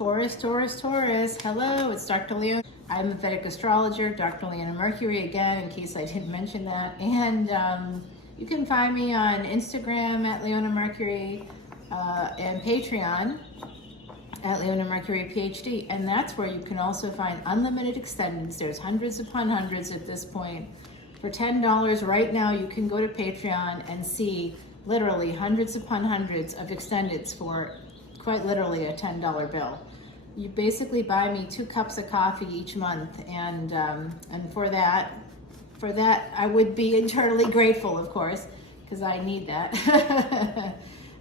Taurus, Taurus, Taurus. Hello, it's Dr. Leona. I'm a Vedic Astrologer, Dr. Leona Mercury again, in case I didn't mention that. And you can find me on Instagram at Leona Mercury and Patreon at Leona Mercury PhD. And that's where you can also find unlimited extendeds. There's hundreds upon hundreds at this point. For $10 right now, you can go to Patreon and see literally hundreds upon hundreds of extendeds for quite literally a $10 bill. You basically buy me 2 cups of coffee each month, and for that I would be eternally grateful, of course, because I need that.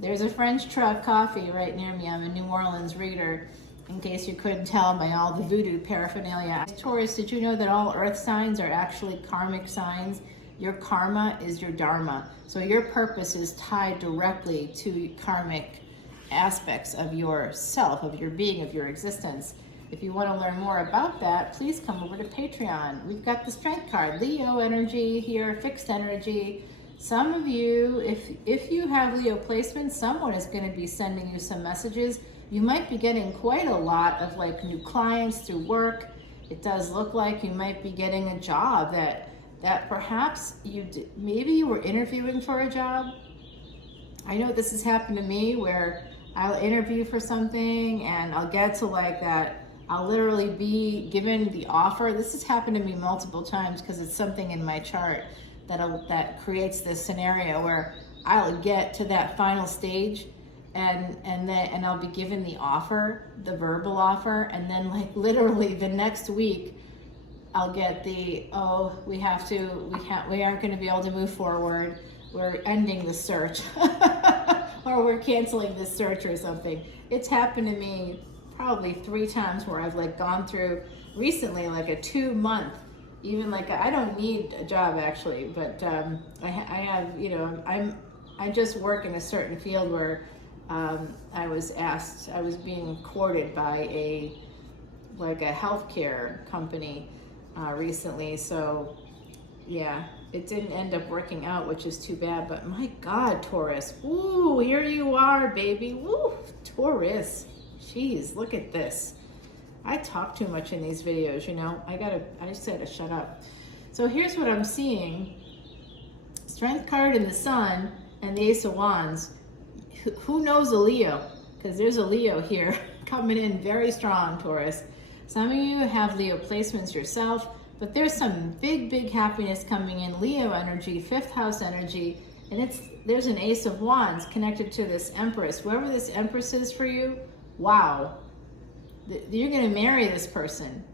There's a French truck coffee right near me. I'm a New Orleans reader, in case you couldn't tell by all the voodoo paraphernalia. Taurus, did you know that all earth signs are actually karmic signs? Your karma is your dharma. So your purpose is tied directly to karmic aspects of yourself, of your being, of your existence. If you want to learn more about that, please come over to Patreon. We've got the strength card, Leo energy here, fixed energy. Some of you, if you have Leo placements, someone is going to be sending you some messages. You might be getting quite a lot of like new clients through work. It does look like you might be getting a job that perhaps maybe you were interviewing for a job. I know this has happened to me where I'll interview for something and I'll get to like that. I'll literally be given the offer. This has happened to me multiple times because it's something in my chart that creates this scenario where I'll get to that final stage and I'll be given the offer, the verbal offer, and then like literally the next week I'll get we aren't going to be able to move forward. We're ending the search. Or we're canceling this search or something. It's happened to me probably 3 times where I've like gone through recently like a 2-month, even like I don't need a job actually, but I have, I just work in a certain field where I was being courted by a healthcare company recently, so yeah, it didn't end up working out, which is too bad, but my God, Taurus, ooh, here you are, baby, woo, Taurus, jeez, look at this. I talk too much in these videos, I just had to shut up. So here's what I'm seeing. Strength card in the Sun and the Ace of Wands. Who knows a Leo? Because there's a Leo here coming in very strong, Taurus. Some of you have Leo placements yourself, but there's some big happiness coming in. Leo energy, 5th house energy, and there's an Ace of Wands connected to this Empress. Whoever this Empress is for you, wow, you're going to marry this person.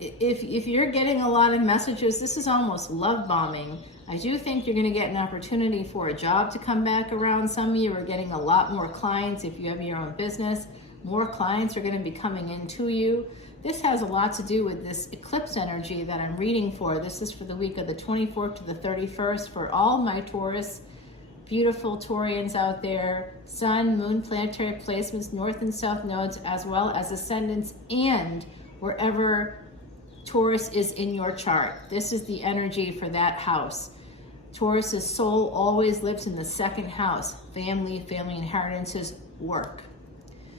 If you're getting a lot of messages, this is almost love bombing. I do think you're going to get an opportunity for a job to come back around. Some of you are getting a lot more clients. If you have your own business, more clients are going to be coming in to you. This has a lot to do with this eclipse energy that I'm reading for. This is for the week of the 24th to the 31st for all my Taurus, beautiful Taurians out there. Sun, moon, planetary placements, north and south nodes, as well as ascendants, and wherever Taurus is in your chart. This is the energy for that house. Taurus's soul always lives in the 2nd house, family inheritances, work.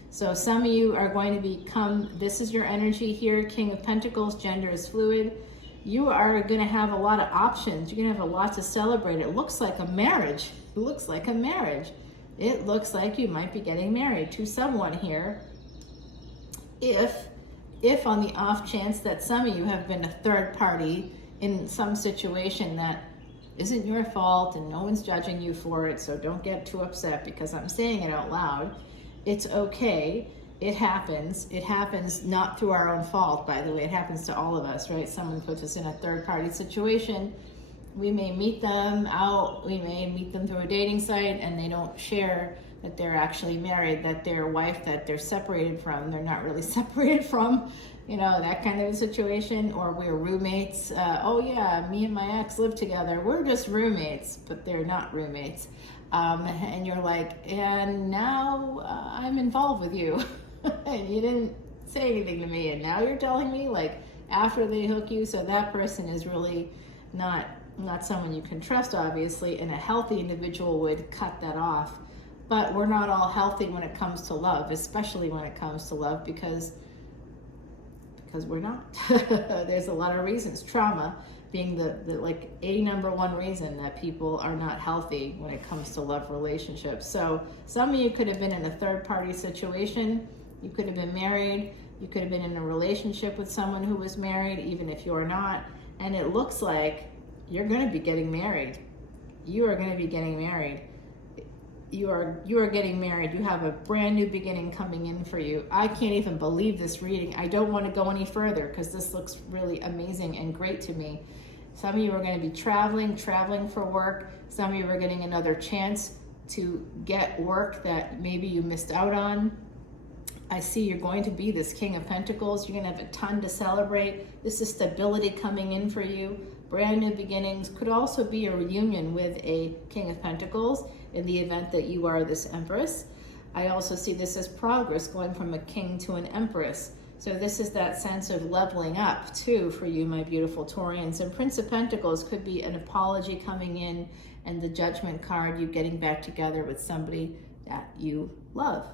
So some of you are going to this is your energy here, King of Pentacles, gender is fluid. You are going to have a lot of options. You're going to have a lot to celebrate. It looks like a marriage. It looks like a marriage. It looks like you might be getting married to someone here. If on the off chance that some of you have been a third party in some situation that isn't your fault and no one's judging you for it, so don't get too upset because I'm saying it out loud. It's okay. It happens. It happens not through our own fault, by the way. It happens to all of us, right? Someone puts us in a third-party situation. We may meet them out. We may meet them through a dating site, and they don't share that they're actually married, that their wife that they're separated from, they're not really separated from, that kind of a situation. Or we're roommates. Oh, yeah, me and my ex live together. We're just roommates, but they're not roommates. And you're like, and now I'm involved with you and you didn't say anything to me, and now you're telling me like after they hook you. So that person is really not someone you can trust, obviously, and a healthy individual would cut that off. but we're not all healthy when it comes to love, especially when it comes to love, because we're not. There's a lot of reasons. Trauma being the like number one reason that people are not healthy when it comes to love relationships. So some of you could have been in a third party situation. You could have been married. You could have been in a relationship with someone who was married, even if you're not. And it looks like you're going to be getting married. You are going to be getting married. You are getting married. You have a brand new beginning coming in for you. I can't even believe this reading. I don't want to go any further because this looks really amazing and great to me. Some of you are going to be traveling for work. Some of you are getting another chance to get work that maybe you missed out on. I see you're going to be this King of Pentacles. You're going to have a ton to celebrate. This is stability coming in for you. Brand new beginnings. Could also be a reunion with a King of Pentacles in the event that you are this Empress. I also see this as progress, going from a king to an Empress. So this is that sense of leveling up too for you, my beautiful Taurians. And Prince of Pentacles could be an apology coming in, and the Judgment card, you getting back together with somebody that you love.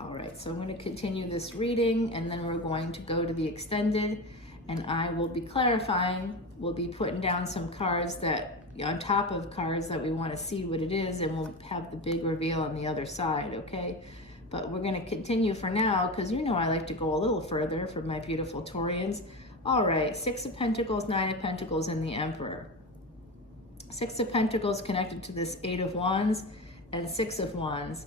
All right, so I'm going to continue this reading, and then we're going to go to the extended, and I will be clarifying. We'll be putting down some cards that, on top of cards that we want to see what it is, and we'll have the big reveal on the other side, okay? But we're going to continue for now, because you know I like to go a little further for my beautiful Taurians. All right, Six of Pentacles, Nine of Pentacles, and the Emperor. Six of Pentacles connected to this Eight of Wands and Six of Wands,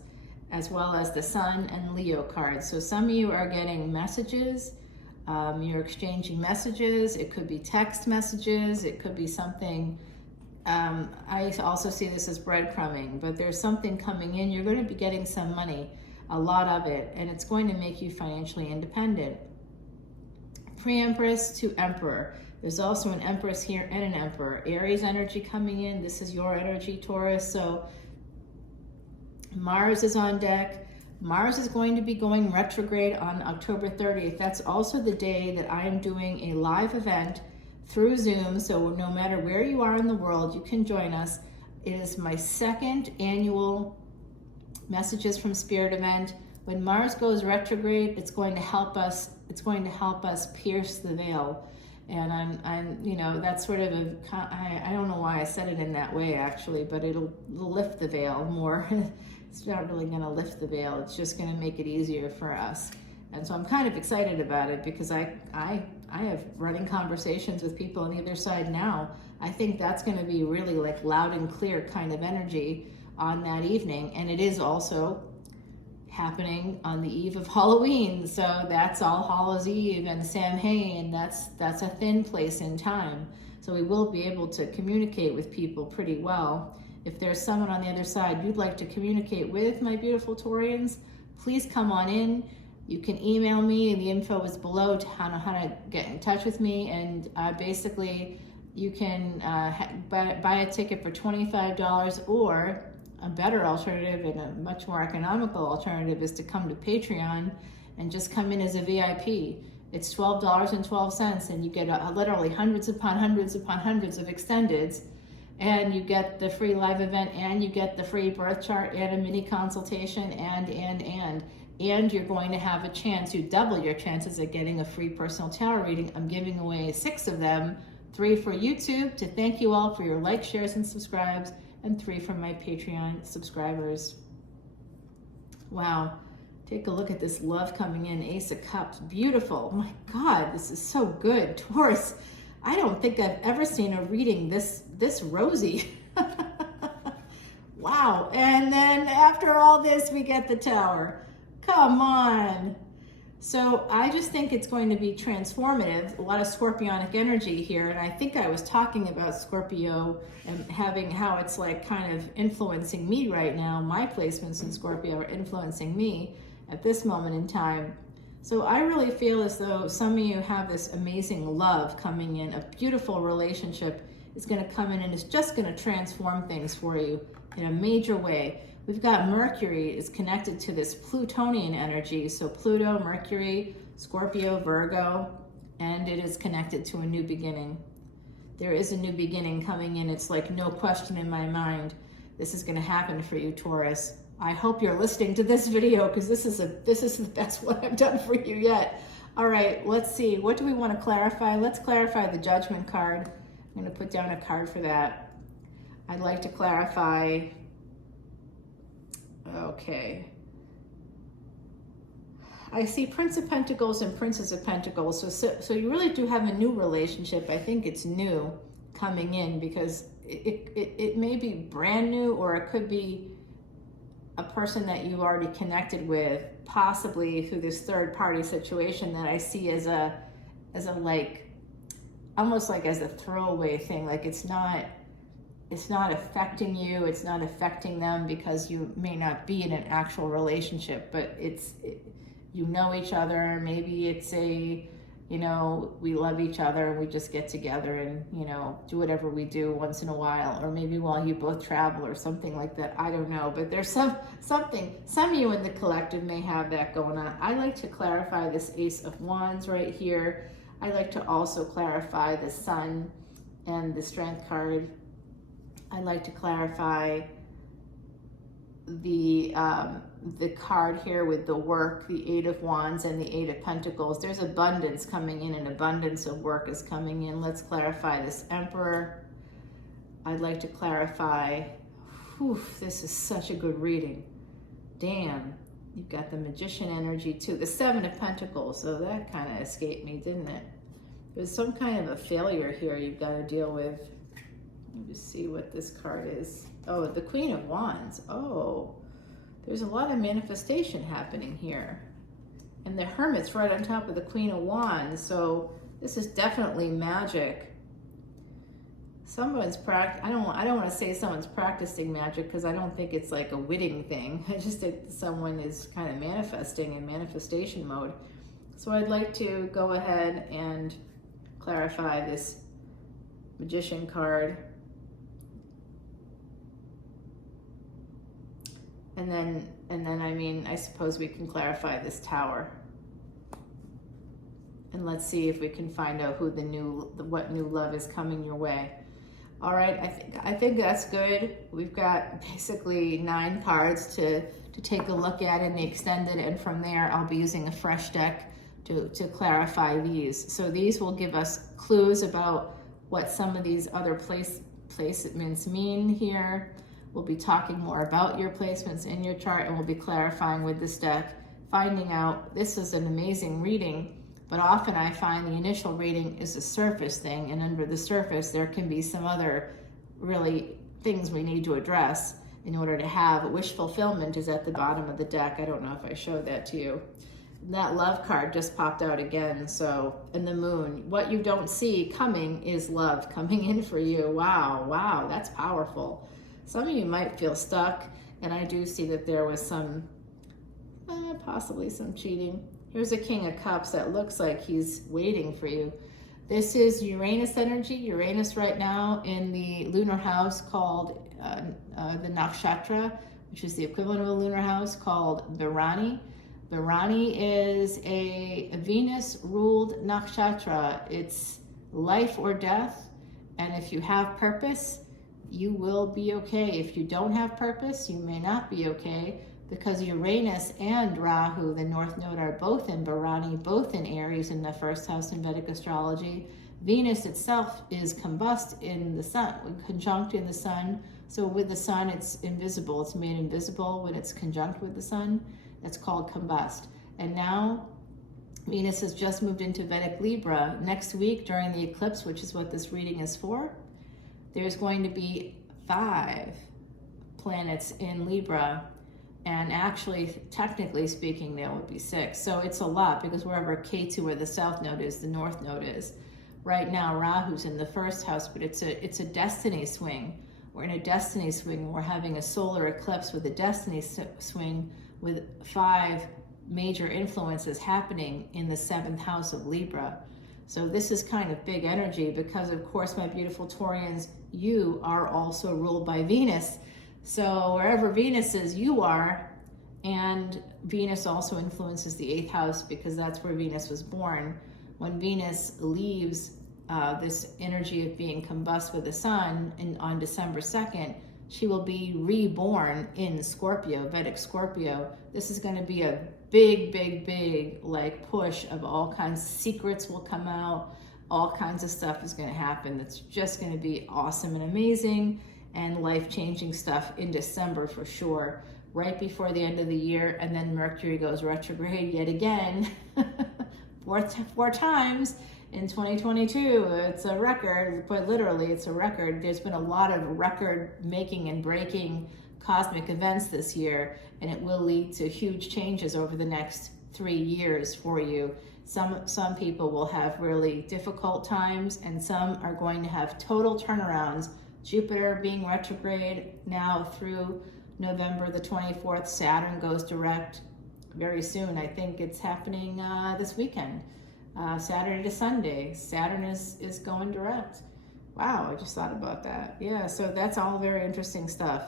as well as the Sun and Leo cards. So some of you are getting messages. You're exchanging messages. It could be text messages. It could be something. I also see this as breadcrumbing, but there's something coming in. You're going to be getting some money, a lot of it, and it's going to make you financially independent. Pre-Empress to Emperor. There's also an Empress here and an Emperor. Aries energy coming in. This is your energy, Taurus. So Mars is on deck. Mars is going to be going retrograde on October 30th. That's also the day that I am doing a live event through Zoom. So no matter where you are in the world, you can join us. It is my second annual Messages from Spirit event. When Mars goes retrograde, it's going to help us. It's going to help us pierce the veil. And I'm, you know, that's sort of a, I don't know why I said it in that way actually, but it'll lift the veil more. It's not really going to lift the veil. It's just going to make it easier for us. And so I'm kind of excited about it, because I have running conversations with people on the other side now. I think that's going to be really like loud and clear kind of energy on that evening. And it is also happening on the eve of Halloween. So that's All Hallows Eve and Samhain. That's a thin place in time. So we will be able to communicate with people pretty well. If there's someone on the other side you'd like to communicate with, my beautiful Taurians, please come on in. You can email me. The info is below to how to get in touch with me. And basically, you can buy a ticket for $25, or a better alternative and a much more economical alternative is to come to Patreon and just come in as a VIP. It's $12.12, and you get literally hundreds upon hundreds upon hundreds of extendeds. And you get the free live event, and you get the free birth chart and a mini consultation, and you're going to have a chance. You double your chances of getting a free personal tarot reading. I'm giving away 6 of them, 3 for YouTube to thank you all for your likes, shares, and subscribes, and 3 from my Patreon subscribers. Wow, take a look at this love coming in. Ace of Cups, beautiful. Oh my God, this is so good. Taurus, I don't think I've ever seen a reading this rosy. Wow, and then after all this, we get the Tower. Come on. So I just think it's going to be transformative. A lot of scorpionic energy here. And I think I was talking about Scorpio and having how it's like kind of influencing me right now. My placements in Scorpio are influencing me at this moment in time. So I really feel as though some of you have this amazing love coming in. A beautiful relationship is going to come in, and it's just going to transform things for you in a major way. We've got Mercury is connected to this Plutonian energy. So Pluto, Mercury, Scorpio, Virgo, and it is connected to a new beginning. There is a new beginning coming in. It's like no question in my mind. This is going to happen for you, Taurus. I hope you're listening to this video because this is the best one I've done for you yet. All right, let's see. What do we want to clarify? Let's clarify the Judgment card. I'm going to put down a card for that. I'd like to clarify. Okay. I see Prince of Pentacles and Princess of Pentacles. So you really do have a new relationship. I think it's new coming in because it may be brand new, or it could be a person that you've already connected with, possibly through this third party situation that I see as a like, almost like as a throwaway thing. Like it's not affecting you, it's not affecting them because you may not be in an actual relationship, but you know each other. Maybe it's we love each other and we just get together and, do whatever we do once in a while, or maybe while you both travel or something like that. I don't know, but there's some of you in the collective may have that going on. I like to clarify this Ace of Wands right here. I like to also clarify the Sun and the Strength card. I like to clarify the card here with the work, the Eight of Wands and the Eight of Pentacles. There's abundance coming in, an abundance of work is coming in. Let's clarify this Emperor. I'd like to clarify, this is such a good reading. Damn, you've got the Magician energy too. The Seven of Pentacles, so that kind of escaped me, didn't it? There's some kind of a failure here you've got to deal with. Let me just see what this card is. Oh, the Queen of Wands. Oh, there's a lot of manifestation happening here. And the Hermit's right on top of the Queen of Wands. So this is definitely magic. Someone's I don't want to say someone's practicing magic because I don't think it's like a witting thing. I just think someone is kind of manifesting in manifestation mode. So I'd like to go ahead and clarify this Magician card. And then I suppose we can clarify this Tower. And let's see if we can find out who what new love is coming your way. All right, I think that's good. We've got basically 9 cards to take a look at in the extended, and from there I'll be using a fresh deck to clarify these. So these will give us clues about what some of these other placements mean here. We'll be talking more about your placements in your chart, and we'll be clarifying with this deck, finding out. This is an amazing reading, but often I find the initial reading is a surface thing, and under the surface there can be some other really things we need to address in order to have wish fulfillment. Is at the bottom of the deck. I don't know if I showed that to you. That Love card just popped out again. So, and the Moon, what you don't see coming is love coming in for you. Wow, that's powerful. Some of you might feel stuck, and I do see that there was some, possibly some cheating. Here's a King of Cups that looks like he's waiting for you. This is Uranus energy. Uranus right now in the lunar house called the Nakshatra, which is the equivalent of a lunar house called Bharani. Bharani is a Venus-ruled Nakshatra. It's life or death, and if you have purpose, you will be okay. If you don't have purpose, you may not be okay, because Uranus and Rahu, the North Node, are both in Bharani, both in Aries in the first house in Vedic astrology. Venus itself is combust in the sun, conjunct in the sun. So with the sun, it's invisible. It's made invisible when it's conjunct with the sun. That's called combust. And now Venus has just moved into Vedic Libra. Next week during the eclipse, which is what this reading is for, there's going to be 5 planets in Libra, and actually, technically speaking, there would be 6. So it's a lot, because wherever Ketu, or the South Node is, the North Node is. Right now, Rahu's in the first house, but it's a destiny swing. We're in a destiny swing. We're having a solar eclipse with a destiny swing with 5 major influences happening in the 7th house of Libra. So this is kind of big energy because, of course, my beautiful Taurians, you are also ruled by Venus. So wherever Venus is, you are. And Venus also influences the 8th house because that's where Venus was born. When Venus leaves this energy of being combust with the sun on December 2nd, she will be reborn in Scorpio, Vedic Scorpio. This is going to be a big like push of all kinds. Secrets will come out. All kinds of stuff is going to happen. That's just going to be awesome and amazing, and life-changing stuff in December for sure, right before the end of the year. And then Mercury goes retrograde yet again, four times in 2022. It's a record, but literally it's a record. There's been a lot of record making and breaking cosmic events this year, and it will lead to huge changes over the next 3 years for you. Some people will have really difficult times, and some are going to have total turnarounds. Jupiter being retrograde now through November the 24th. Saturn goes direct very soon. I think it's happening this weekend. Saturday to Sunday. Saturn is going direct. Wow, I just thought about that. Yeah, so that's all very interesting stuff.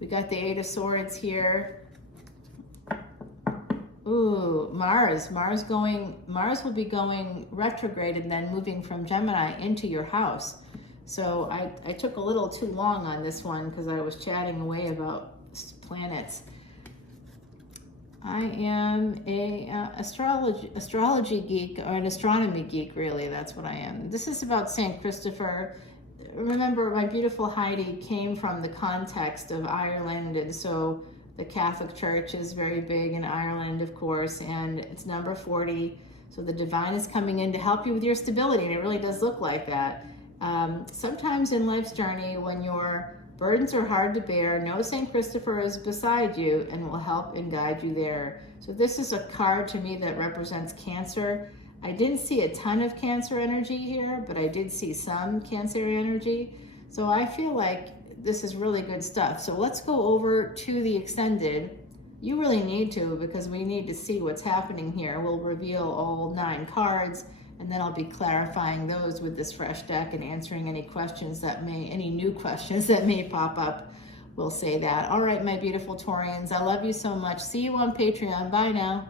We got the Eight of Swords here. Ooh, Mars will be going retrograde and then moving from Gemini into your house. So I took a little too long on this one because I was chatting away about planets. I am a astrology geek, or an astronomy geek, really. That's what I am. This is about St. Christopher. Remember, my beautiful Heidi came from the context of Ireland, and so the Catholic Church is very big in Ireland, of course, and it's number 40. So the divine is coming in to help you with your stability, and it really does look like that. Sometimes in life's journey, when your burdens are hard to bear, know St. Christopher is beside you and will help and guide you there. So this is a card to me that represents Cancer. I didn't see a ton of Cancer energy here, but I did see some Cancer energy. So I feel like this is really good stuff. So let's go over to the Ascended. You really need to, because we need to see what's happening here. We'll reveal all 9 cards, and then I'll be clarifying those with this fresh deck and answering any questions any new questions that may pop up. We'll say that. All right, my beautiful Taurians, I love you so much. See you on Patreon. Bye now.